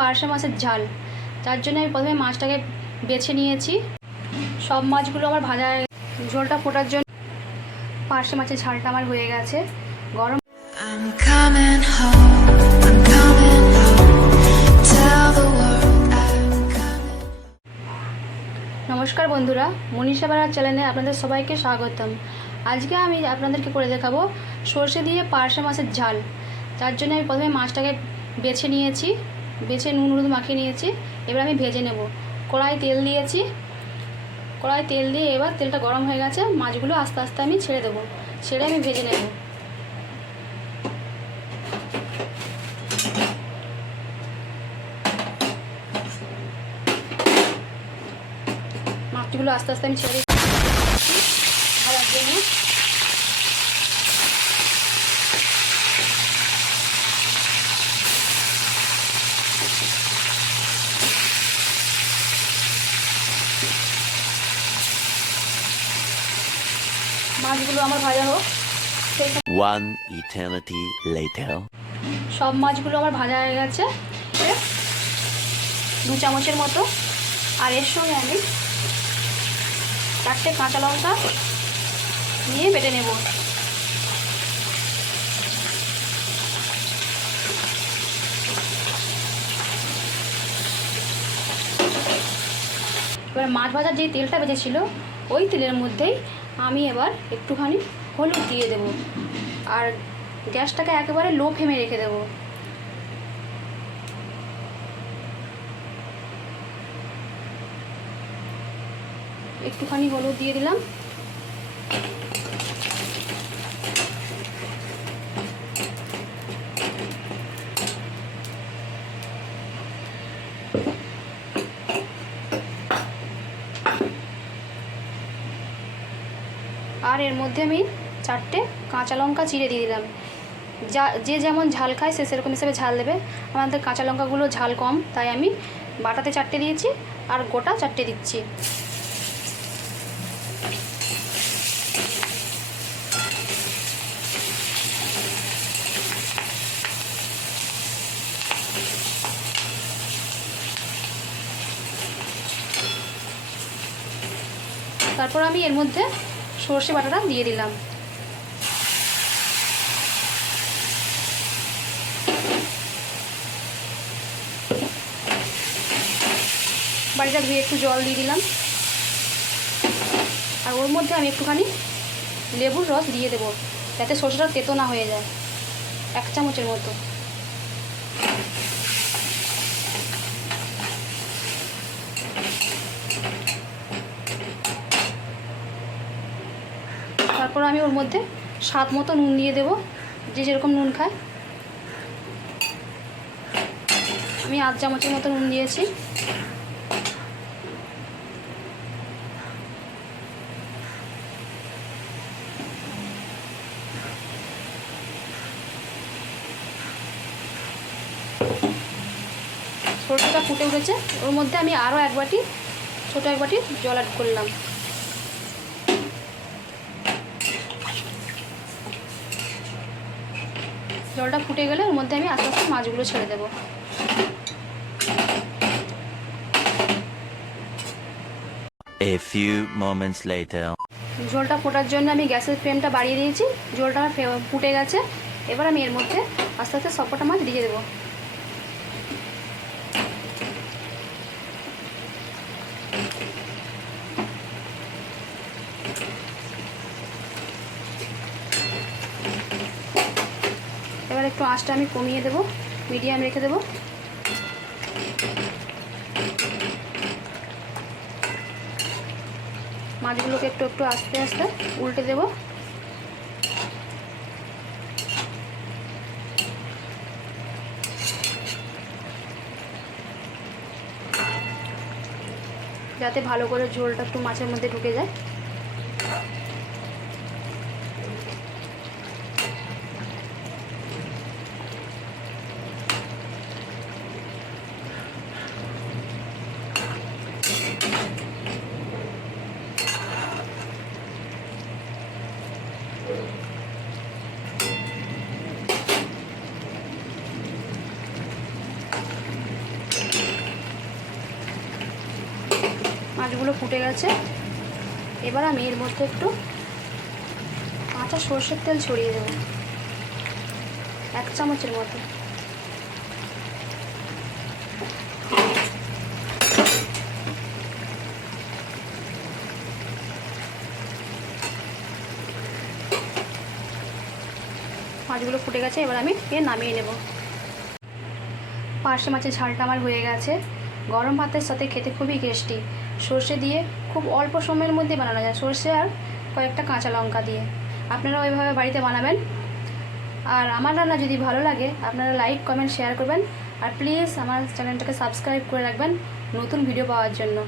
পার্শে মাছের ঝাল। তার জন্য আমি প্রথমে মাছটাকে বেছে নিয়েছি। সব মাছগুলো আমার ভাজা ঝোলটা ফোটার জন্য পার্শে মাছের ঝালটা আমার হয়ে গেছে। গরম. নমস্কার বন্ধুরা মনীষা বেড়ার চ্যানেলে আপনাদের সবাইকে স্বাগতম। আজকে আমি আপনাদেরকে করে দেখাবো সর্ষে দিয়ে পার্শে মাছের ঝাল। তার জন্য আমি প্রথমে মাছটাকে বেছে নিয়েছি। বেছে নুন, হলুদ মাখিয়ে নিয়েছি। এবার আমি ভেজে নেব। কড়াই তেল দিয়েছি। কড়াই তেল দিয়ে এবার তেলটা গরম হয়ে গেছে। মাছগুলো আস্তে আস্তে আমি ছেড়ে দেবো। ছেড়ে আমি ভেজে নেব। মাছগুলো আস্তে আস্তে আমি ছেড়ে ভাজার জন্য। মাছগুলো আমার ভাজা হোক One eternity later. সব মাছগুলো আমার ভাজা হয়ে গেছে দু চামচের মতো আর এর সঙ্গে আমি চারটে কাঁচা লঙ্কা নিয়ে বেটে নেব এবার মাছ ভাজার যে তেলটা বেঁচেছিল ওই তেলের মধ্যেই আমি এবার একটুখানি হলুদ দিয়ে দেব। আর গ্যাসটাকে একেবারে লো ফ্লেমে রেখে দেব। একটুখানি হলুদ দিয়ে দিলাম। আর এর মধ্যে আমি চারটে কাঁচা লঙ্কা চিড়ে দিয়ে দিলাম। যা, যে যেমন ঝাল খায় সে সেরকম হিসেবে ঝাল দেবে। আমাদের কাঁচা লঙ্কাগুলো ঝাল কম, তাই আমি বাটাতে চারটে দিয়েছি আর গোটা চারটে দিচ্ছি। তারপর আমি এর মধ্যে সর্ষে বাটাটা দিয়ে দিলাম। বাড়িটা ধুয়ে একটু জল দিয়ে দিলাম। আর ওর মধ্যে আমি একটুখানি লেবুর রস দিয়ে দেবো, যাতে সর্ষেটা তেতো না হয়ে যায়, এক চামচের মতো তারপর আমি ওর মধ্যে স্বাদ মতো নুন দিয়ে দেবো, যে যেরকম নুন খায়। আমি আধ চামচের মতো নুন দিয়েছি। সরষেটা ফুটে উঠেছে। ওর মধ্যে আমি আরও এক বাটি, ছোটো এক বাটি জল অ্যাড করলাম। জলটা ফুটে গেলে ওর মধ্যে আমি আস্তে আস্তে মাছগুলো ছেড়ে দেবো। A few moments later. ঝোলটা ফোটার জন্য আমি গ্যাসের ফ্লেমটা বাড়িয়ে দিয়েছি। ঝোলটা ফুটে গেছে। এবার আমি এর মধ্যে আস্তে আস্তে সবকটা মাছ দিয়ে দেবো। একটু আঁচটা আমি কমিয়ে দেবো, মিডিয়াম রেখে দেবো। মাছগুলোকে একটু একটু আস্তে আস্তে উল্টে দেব। যাতে ভালো করে ঝোলটা একটু মাছের মধ্যে ঢুকে যায়। মাছগুলো ফুটে গেছে। এবার আমি এর মধ্যে একটু কাঁচা সর্ষের তেল ছড়িয়ে দেবো। এক চামচের মতো। মাছগুলো ফুটে গেছে, এবার আমি এ নামিয়ে নেব। পার্শে মাছের ঝালটা আমার হয়ে গেছে। গরম ভাতের সাথে খেতে খুবই টেস্টি সর্ষে দিয়ে খুব অল্প সময়ের মধ্যে বানানো যায়। সর্ষে আর কয়েকটা কাঁচা লঙ্কা দিয়ে। আপনারা ওইভাবে বাড়িতে বানাবেন। আর আমার রান্না যদি ভালো লাগে, আপনারা লাইক কমেন্ট শেয়ার করবেন। আর প্লিজ আমার চ্যানেলটাকে সাবস্ক্রাইব করে রাখবেন নতুন ভিডিও পাওয়ার জন্য।